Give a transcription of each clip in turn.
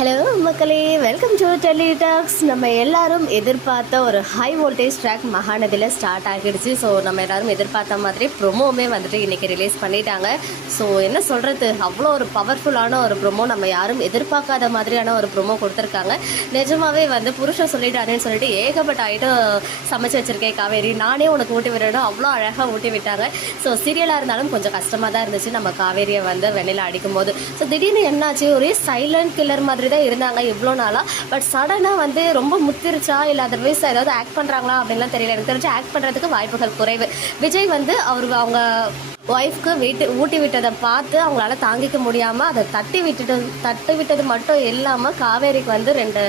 Hello மக்களே, welcome to Delhi tax. நம்ம எல்லாரும் எதிர்பார்த்த ஒரு ஹை வோல்டேஜ் ட்ராக் மகாநதியில் ஸ்டார்ட் ஆகிடுச்சு. ஸோ நம்ம எல்லாரும் எதிர்பார்த்த மாதிரி ப்ரொமோவுமே வந்துட்டு இன்றைக்கி ரிலீஸ் பண்ணிட்டாங்க. ஸோ என்ன சொல்கிறது, அவ்வளோ ஒரு பவர்ஃபுல்லான ஒரு ப்ரொமோ, நம்ம யாரும் எதிர்பார்க்காத மாதிரியான ஒரு ப்ரொமோ கொடுத்துருக்காங்க. நிஜமாகவே வந்து புருஷன் சொல்லிட்டாருன்னு சொல்லிட்டு ஏகப்பட்ட ஐட்டம் சமைச்சு வச்சுருக்கேன் காவேரி, நானே உனக்கு ஊட்டி விடணும், அவ்வளோ அழகாக ஊட்டி விட்டாங்க. ஸோ சீரியலாக இருந்தாலும் கொஞ்சம் கஷ்டமாக தான் இருந்துச்சு நம்ம காவேரியை வந்து வெண்ணில அடிக்கும்போது. ஸோ திடீர்னு என்னாச்சு, ஒரே சைலண்ட் கில்லர் மாதிரி தான் இருந்தாங்க இவ்வளோ நாளாக. பட் சடனாக வந்து ரொம்ப முத்திருச்சா இல்லை அதர்வைஸ் ஏதாவது ஆக்ட் பண்ணுறாங்களா அப்படின்லாம் தெரியல. எனக்கு தெரிஞ்சு ஆக்ட் பண்ணுறதுக்கு வாய்ப்புகள் குறைவு. விஜய் வந்து அவங்க ஒய்ஃப்க்கு ஊட்டி விட்டதை பார்த்து அவங்களால தாங்கிக்க முடியாமல் அதை தட்டி விட்டது மட்டும் இல்லாமல் காவேரிக்கு வந்து 2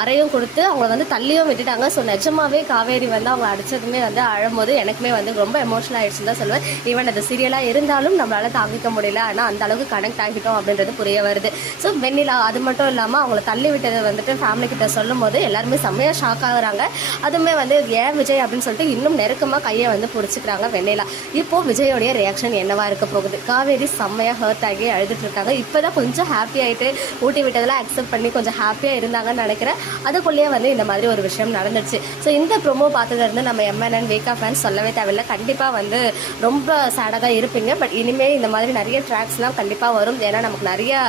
அறையும் கொடுத்து அவங்கள வந்து தள்ளியும் விட்டுட்டாங்க. ஸோ நிஜமாவே காவேரி வந்து அவங்க அடித்ததுமே வந்து அழும்போது எனக்குமே வந்து ரொம்ப எமோஷனல் ஆகிடுச்சுன்னு தான் சொல்லுவேன். ஈவன் அது சீரியலாக இருந்தாலும் நம்மளால் தாங்கிக்க முடியல, ஆனால் அந்த அளவுக்கு கனெக்ட் ஆகிட்டோம் அப்படின்றது புரிய வருது. ஸோ வெண்ணிலா அது மட்டும் இல்லாமல் அவங்கள தள்ளி விட்டதை வந்துட்டு ஃபேமிலி கிட்ட சொல்லும் போது எல்லாருமே செம்மையாக ஷாக் ஆகுறாங்க. அதுவுமே வந்து ஏன் விஜய் அப்படின்னு சொல்லிட்டு இன்னும் நெருக்கமாக கையை வந்து பிடிச்சிக்கிறாங்க வெண்ணிலா. இப்போது விஜயோடைய ரியாக்ஷன் என்னவா இருக்க போகுது? காவேரி செம்மையாக ஹர்ட் ஆகி அழுதுட்டு இருக்காங்க. இப்போதான் கொஞ்சம் ஹாப்பி ஆகிட்டு ஊட்டி விட்டதெல்லாம் அக்செப்ட் பண்ணி கொஞ்சம் ஹாப்பியாக இருந்தாங்கன்னு நினைக்கிறேன். அதுக்குள்ளேயே வந்து இந்த மாதிரி ஒரு விஷயம் நடந்துச்சு. ஸோ இந்த ப்ரோமோ பார்த்ததுலேருந்து நம்ம MNN வேகா ஃபேன்ஸ் சொல்லவே தேவையில்லை, கண்டிப்பாக வந்து ரொம்ப சேடாக தான் இருப்பீங்க. பட் இனிமேல் இந்த மாதிரி நிறைய ட்ராக்ஸ்லாம் கண்டிப்பாக வரும். ஏன்னா நமக்கு நிறைய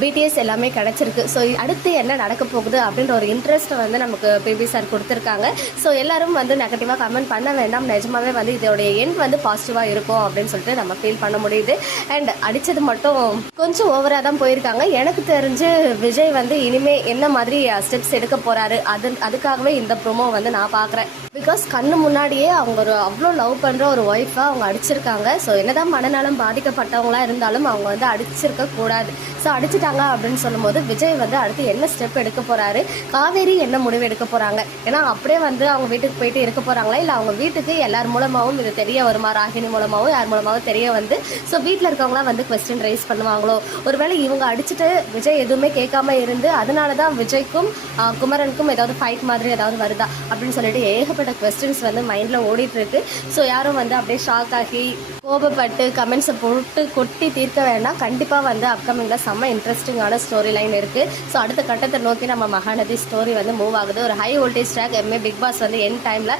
BTS எல்லாமே கிடச்சிருக்கு. ஸோ அடுத்து என்ன நடக்க போகுது அப்படின்ற ஒரு இன்ட்ரெஸ்ட்டை வந்து நமக்கு பிபி சார் கொடுத்துருக்காங்க. ஸோ எல்லாரும் வந்து நெகட்டிவாக கமெண்ட் பண்ண வேண்டாம். நிஜமாவே வந்து இதோடைய எண்ட் வந்து பாசிட்டிவாக இருக்கும் அப்படின்னு சொல்லிட்டு நம்ம ஃபீல் பண்ண முடியுது. அண்ட் அடித்தது மட்டும் கொஞ்சம் ஓவராக தான் போயிருக்காங்க. எனக்கு தெரிஞ்சு விஜய் வந்து இனிமேல் என்ன மாதிரி ஸ்டெப்ஸ் எடுக்க போகிறாரு அதுக்காகவே இந்த ப்ரோமோ வந்து நான் பார்க்குறேன். பிகாஸ் கண்ணு முன்னாடியே அவங்க அவ்வளோ லவ் பண்ணுற ஒரு ஒய்ஃபாக அவங்க அடிச்சிருக்காங்க. ஸோ என்னதான் மனநலம் பாதிக்கப்பட்டவங்களாக இருந்தாலும் அவங்க வந்து அடிச்சிருக்க கூடாது. ஸோ அடிச்சுட்டாங்க அப்படின்னு சொல்லும்போது விஜய் வந்து அடுத்து என்ன ஸ்டெப் எடுக்க போகிறாரு, காவேரி என்ன முடிவு எடுக்க போகிறாங்க, ஏன்னா அப்படியே வந்து அவங்க வீட்டுக்கு போயிட்டு இருக்க போகிறாங்களா இல்லை அவங்க வீட்டுக்கு எல்லார் மூலமாகவும் இது தெரிய வருமா, ராகினி மூலமாகவும் யார் மூலமாகவும் தெரிய வந்து ஸோ வீட்டில் இருக்கவங்களாம் வந்து குவெஸ்டின் ரைஸ் பண்ணுவாங்களோ, ஒருவேளை இவங்க அடிச்சுட்டு விஜய் எதுவுமே கேட்காம இருந்து அதனால தான் விஜய்க்கும் குமரனுக்கும் ஏதாவது ஃபைட் மாதிரி ஏதாவது வருதா அப்படின்னு சொல்லிட்டு ஏகப்பட்ட குவெஸ்டின்ஸ் வந்து மைண்டில் ஓடிட்டுருக்கு. ஸோ யாரும் வந்து அப்படியே ஷாக் ஆகி கோபப்பட்டு கமெண்ட்ஸை போட்டு கொட்டி தீர்க்க வேண்டாம். கண்டிப்பாக வந்து அப்கமிங்கில் செம்ம இன்ட்ரெஸ்டிங்கான ஸ்டோரி லைன் இருக்குது. ஸோ அடுத்த கட்டத்தை நோக்கி நம்ம மகாநதி ஸ்டோரி வந்து மூவ் ஆகுது. ஒரு ஹை வோல்டேஜ் ட்ராக் பிக் பாஸ் வந்து என் டைமில்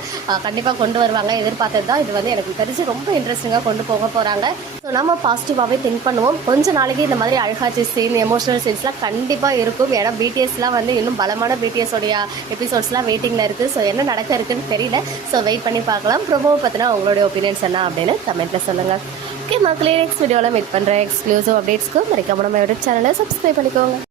கண்டிப்பாக கொண்டு வருவாங்க, எதிர்பார்த்தது தான். இது வந்து எனக்கு தெரிஞ்சு ரொம்ப இன்ட்ரெஸ்டிங்காக கொண்டு போக போகிறாங்க. ஸோ நம்ம பாசிட்டிவாகவே திங்க் பண்ணுவோம். கொஞ்ச நாளைக்கு இந்த மாதிரி அழகாட்சி சீன், எமோஷனல் சீன்ஸ்லாம் கண்டிப்பாக இருக்கும். ஏன்னா BTSலாம் வந்து இன்னும் பலமான BTSோடைய எபிசோட்ஸ்லாம் வெயிட்டிங்கில் இருக்குது. ஸோ என்ன நடக்க இருக்குன்னு தெரியல. ஸோ வெயிட் பண்ணி பார்க்கலாம். ப்ரோமோவை பற்றினா உங்களுடைய ஒப்பீனியன்ஸ் என்ன அப்படின்னு கமெண்ட்டில் சொல்லுங்கள். ஓகே மக்களே, நெக்ஸ்ட் வீடியோவில் மீட் பண்ணுறேன். எக்ஸ்க்ளூசிவ் அப்டேட்ஸ்க்கு மறக்காம நம்ம யூடியூப் சேனலை சப்ஸ்கிரைப் பண்ணிக்கோங்க.